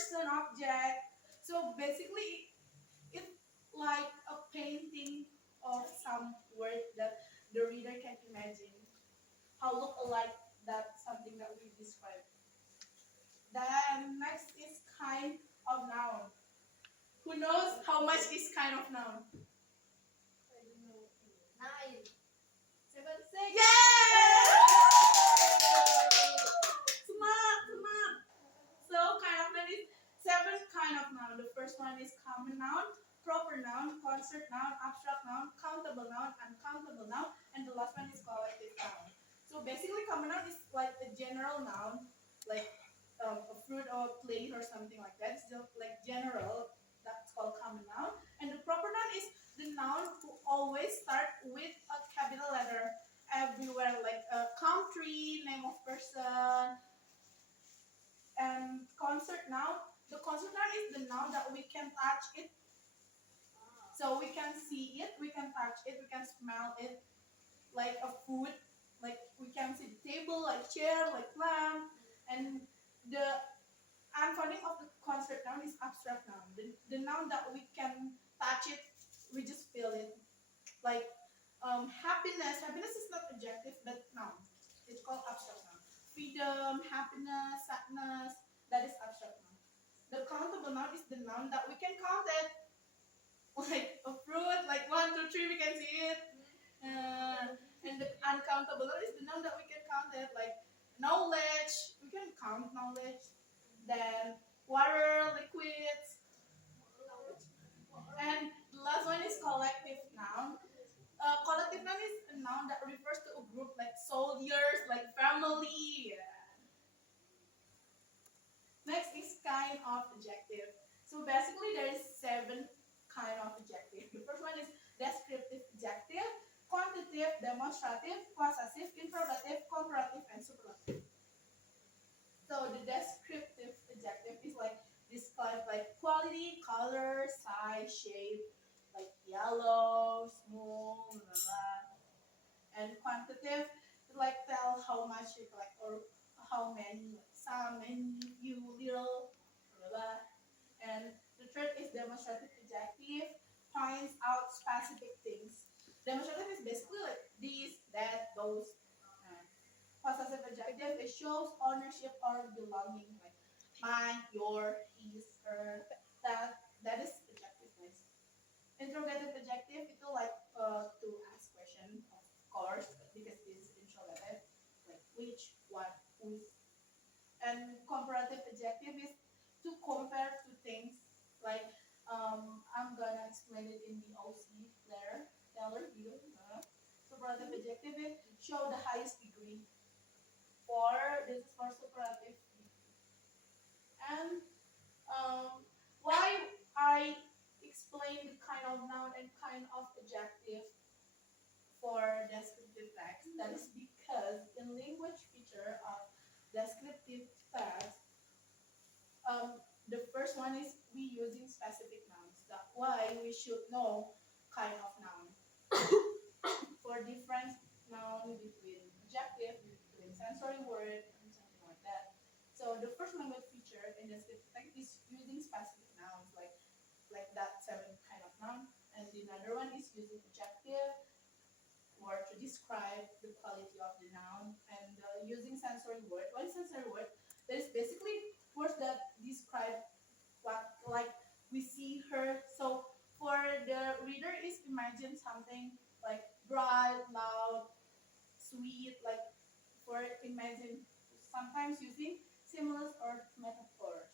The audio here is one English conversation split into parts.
person, object. So basically, it's like a painting of some word that the reader can imagine how look alike that something that we describe. Then next is kind of noun. Who knows how much is kind of noun? I don't know. 9. 7, 6. Yeah! Smart, smart. So kind of noun is 7 kind of noun. The first one is common noun, proper noun, concert noun, abstract noun, countable noun, uncountable noun, and the last one is collective noun. So basically, common noun is like a general noun, like a fruit or a plate or something like that. It's just like general. That's called common noun. And the proper noun is the noun who always start with a capital letter everywhere, like a country, name of person, and concert noun. The concert noun is the noun that we can touch it. So we can see it, we can touch it, we can smell it, like a food. Like we can see the table, like chair, like lamp. And the unfounding of the concert noun is abstract noun. The noun that we can touch it, we just feel it. Like happiness. Happiness is not adjective, but noun. It's called abstract noun. Freedom, happiness, sadness, that is abstract noun. The countable noun is the noun that we can count it. Like a fruit, like 1, 2, 3, we can see it. And the uncountable noun is the noun that we can count it. Like knowledge, we can count knowledge. Then water, liquids. And the last one is collective noun. Collective noun is a noun that refers to a group like soldiers, like family. Next is kind of adjective. So basically there is 7 kind of adjective. The first one is descriptive adjective, quantitative, demonstrative, possessive, interrogative, comparative, and superlative. So the descriptive adjective is like describe like quality, color, size, shape, like yellow, small, blah, blah, blah. And quantitative like tell how much you collect or how many, like some, many, few, little, blah, blah, blah. And the third is demonstrative adjective, points out specific things. Demonstrative is basically like these, that, those. Possessive adjective, it shows ownership or belonging, like mine, your, his, her. That is adjectiveness. Interrogative adjective itu like to ask question, of course, because this is interrogative, like which, what, whose. And comparative adjective is to compare two things, like I'm gonna explain it in the OC later. Video. Superlative adjective is show the highest degree. This is for superlative degree. And why I explain the kind of noun and kind of adjective for descriptive text, that is because in language feature of descriptive text, the first one is we using specific nouns. That's why we should know kind of noun. For different noun between adjective, between sensory word, and something like that. So the first language feature in descriptive text is using specific nouns, like that 7 kind of noun, and the another one is using adjective or to describe the quality of the noun, and using sensory word. What is sensory word? That is basically words that describe what, like we see her. So for the reader is imagine something like bright, loud, sweet, like for imagine sometimes using similes or metaphors.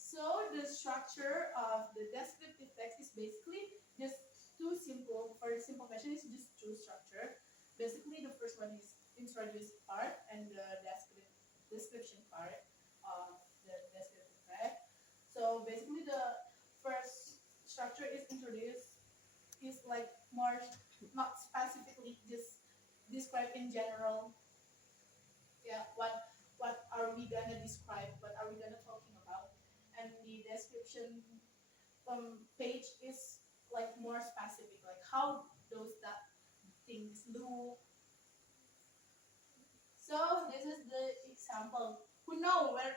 So the structure of the descriptive text is basically just two simple. For the simple version, it's just two structure. Basically, the first one is introduce part and the description part of the descriptive text. So basically, the first structure is introduce, is like more not specifically, just describe in general. Yeah, what are we gonna describe? What are we gonna talking about? And the description page is like more specific, like how those that things look. So this is the example. Who know where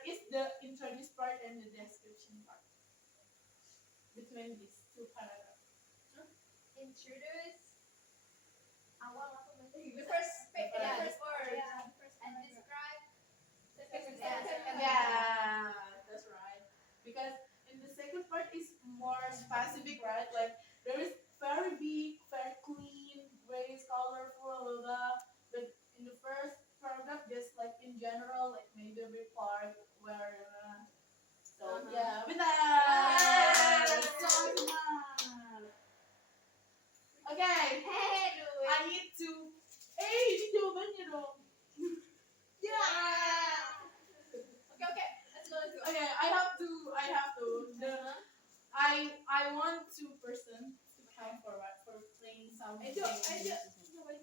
between these two paragraphs. Introduce awal apa namanya? The first Yeah, paragraph. the first word. Yeah. And describe Second. second. Yeah, that's right. Because in the second part is more specific, right? Like there is very big, very clean, very colorful, blah, blah. But in the first paragraph, just like in general, like maybe every part where. So yeah, benar. Semangat. Okay. Hey, do I need to. Ini jawabannya dong. Yeah. Okay. Let's go. Okay, I have to. I want two person to come forward for playing some games.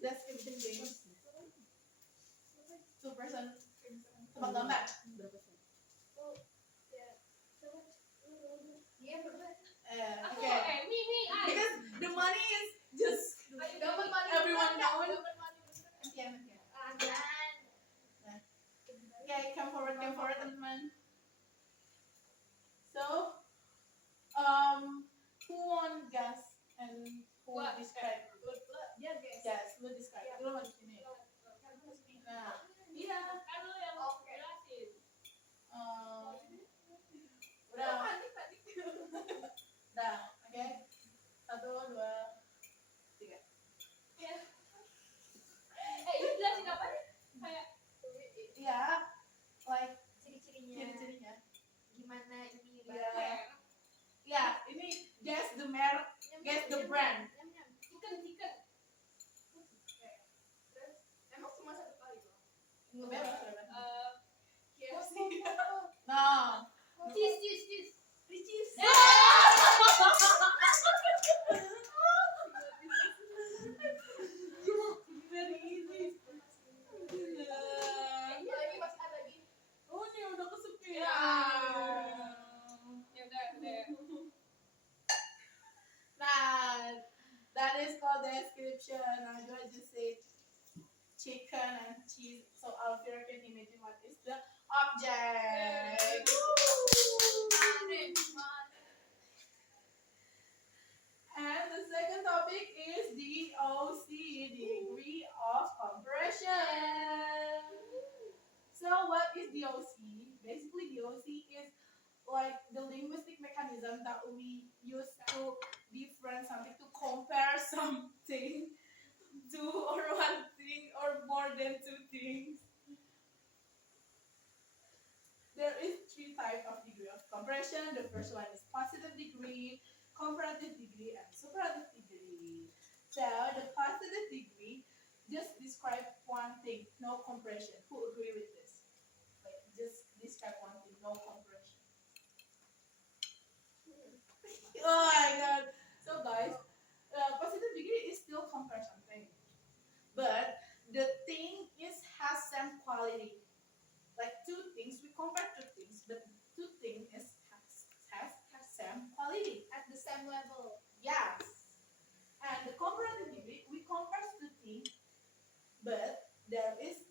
Description games. Two person. Tebak gambar. Yeah, Okay. Because the money is just everyone known. Okay. Okay, come forward, teman-teman. So, who won guess and who describe? Guess, who describe? Lu mau di sini. Nah, iya. Udah. Udah, oke. 1, 2, 3. Iya, like ciri-cirinya. Gimana ini? Ya, ini guess the merek, guess the brand. Emang cuma satu kali doang. Bebas. KFC. No. Cheese. Ricis. Very easy. Lagi masih ada lagi. Oh, ini udah kesepian. Nah, that is called description. I'm going to say chicken and cheese. So Alfira can imagine what is the object. And the second topic is DOC, degree of compression. So what is DOC? Basically, DOC is like the linguistic mechanism that we use to different something, to compare something to or one thing or more than two things. There is 3 types of degree of compression. The first one is positive degree, comparative degree, and superlative degree. So the positive degree just describe one thing, no compression. Who agree with this? Like just describe one thing, no compression. Oh my god. So guys, positive degree is still compare something, but the thing is has same quality. Like two things, we compare two things, but two things has same quality. At the same level. Yes. And the comparative degree, we compare two things, but there is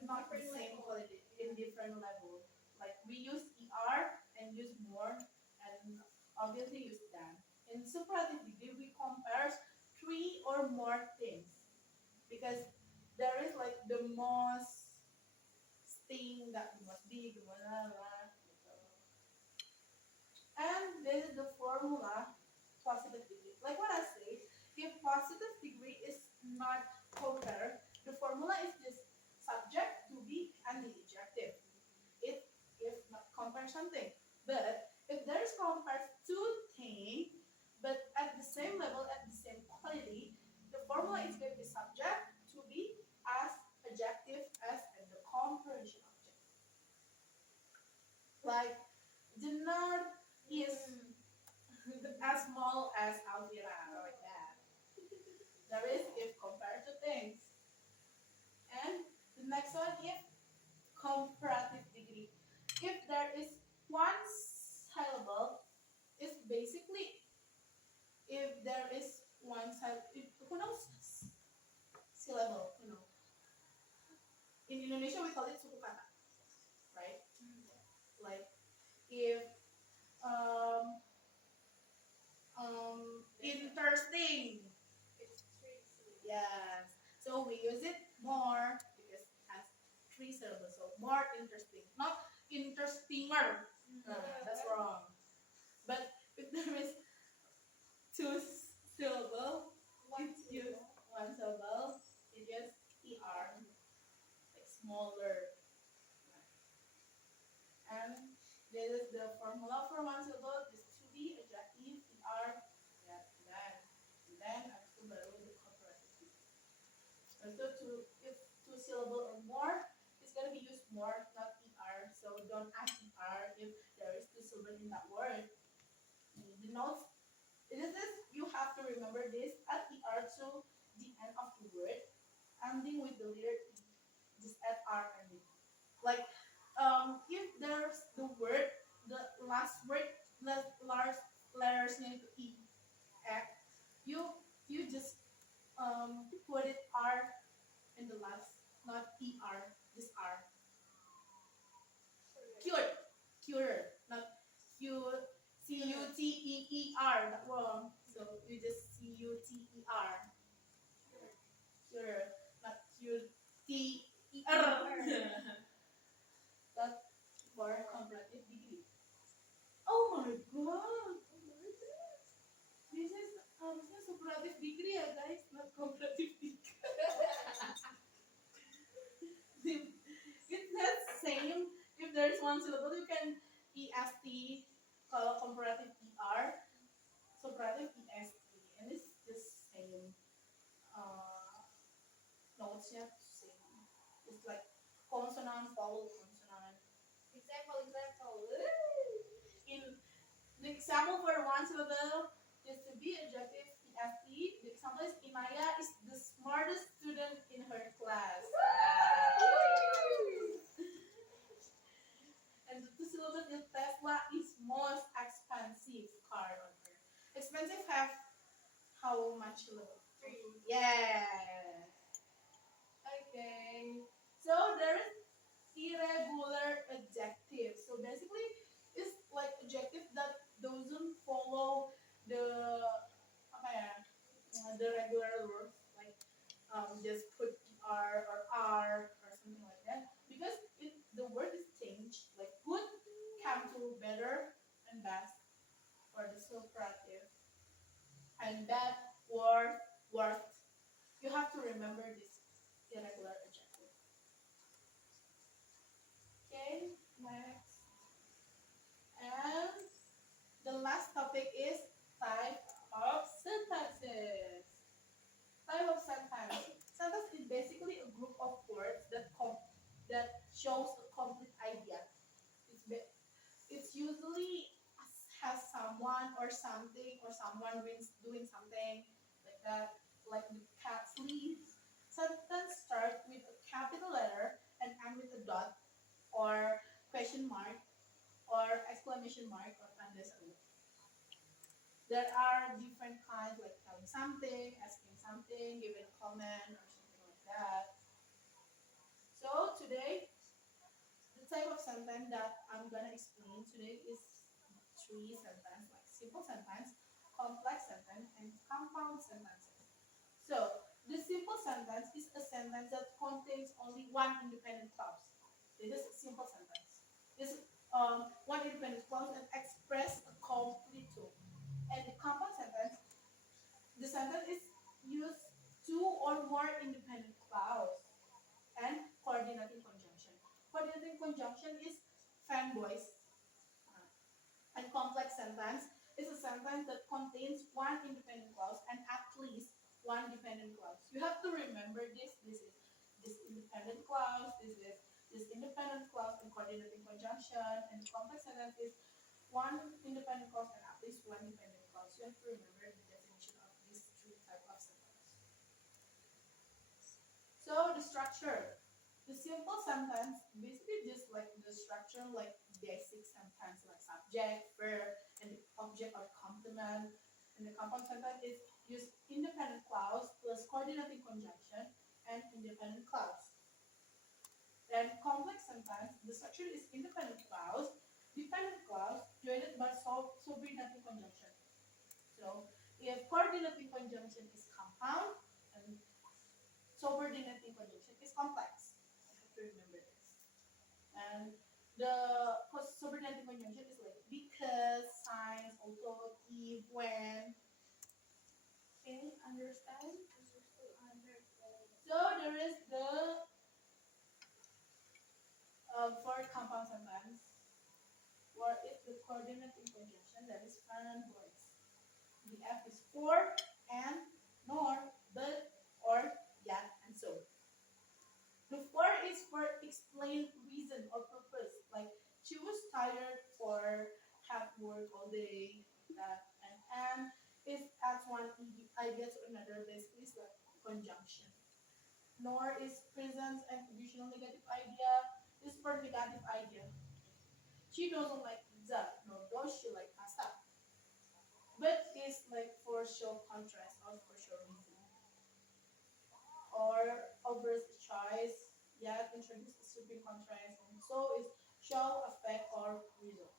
not the same quality in different level. Like we use ER and use more, and obviously use than. In superlative degree, we compare 3 or more things, because there is like the most thing that must be, blah, blah, blah. And this is the formula positive degree. Like what I say, if positive degree is not compared, the formula is just subject to be and the adjective. If not compare something. But if there is compared two things, but at the same level, at the same quality, the formula is going to be subject to be as adjective as in the comparison object. Like Dinar is as small as Alvira, like that. There is if compared to things. And the next one is comparative degree. If there is one syllable, it's basically if there is one syllable, who knows syllable, you know. In Indonesia we call it suku kata, right? Like if interesting. It's tricky. Yes. So we use it more because it has three syllables. So more interesting, not interestinger. That's wrong. But if there is two syllable, One it's use syllable. one syllable. It use er, like smaller. And this is the formula for one syllable. Is to be adjective er, ya, and then abis itu baru the comparative. So if two syllable or more, it's gonna be used more, not er. So don't add er if there is two syllable in that word. The notes. This is you have to remember this. Add er to the end of the word, ending with the letter e. Just add er ending. Like if there's the word, the last word, last letters need to e. You you just put it r in the last, not er, just r. Cured, cured, not cuter, that wrong. So you just cuter, cured, not cuter. That's for comparative degree. Oh my god! This is harusnya superlative degree ya guys, not comparative degree. It's that same. If there is one syllable, you can est. Kalau comparative er, superlative est, and it's just same. Notesnya same. It's like consonant follow consonant. Example. In the example for one syllable is to be adjective est. The example is Inaya is the smartest student in her class. And the two syllables is Tesla is most expensive car on earth. Expensive have how much syllable? 3. Yeah. Okay. So there is irregular adjective. So basically, it's like adjective that doesn't follow the apa ya, the regular rules, like just put er or r or something like that, because the word is changed. Like good come to better and best for the superlative, and bad worth. You have to remember this irregular adjective. Okay, next. And the last topic is type of sentences. Type of sentence. Sentence is basically a group of words that shows a complete idea. It's usually has someone or something or someone doing something like that, like the cat sleeps. Sentence start with a capital letter and end with a dot or question mark or exclamation mark or tanda seru. There are different kinds, like telling something, asking something, giving a comment, or something like that. So today, the type of sentence that I'm gonna explain today is three sentences, like simple sentence, complex sentence, and compound sentences. So the simple sentence is a sentence that contains only one independent clause. This is a simple sentence. This one independent clause and express a complete truth. And the compound sentence, the sentence is use two or more independent clause and coordinating conjunction. Coordinating conjunction is fanboys. And complex sentence is a sentence that contains one independent clause and at least one dependent clause. You have to remember this. This is this independent clause. This is this independent clause and coordinating conjunction. And complex sentence is one independent clause and at least one dependent clause. You have to remember the definition of these three types of sentences. So the structure. The simple sentence basically just like the structure, like basic sentence, like subject, verb, and the object or complement. And the compound sentence is use independent clause plus coordinating conjunction and independent clause. And complex sentence, the structure is independent clause, dependent clause, joined by subordinating conjunction. So If coordinating conjunction is compound and subordinating conjunction is complex. You have to remember this. And the subordinating conjunction is like because, signs, although, if, when. Okay, understand? So there is the for compound sentence, where is the coordinating conjunction that is found voice. The F is for, and, nor, but, or, yet, and so. The for is for explain reason or purpose. Like she was tired for hard work all day. That and is adds one idea to another. Basically, it's like conjunction. Nor is presence and conditional negative idea is for negative idea. She doesn't like pizza, nor does she like pasta. But is like for show contrast or for show reason. Or obverse choice, yet introduce a sweeping contrast, and so is show, effect, or result.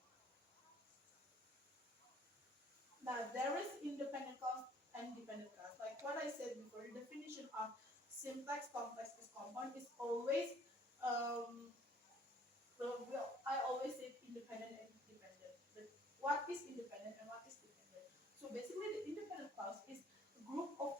Now there is independent clause and dependent clause. Like what I said before, the definition of simplex, complex, is compound is always um well, I always say independent and dependent. But what is independent and what is dependent? So basically, the independent clause is a group of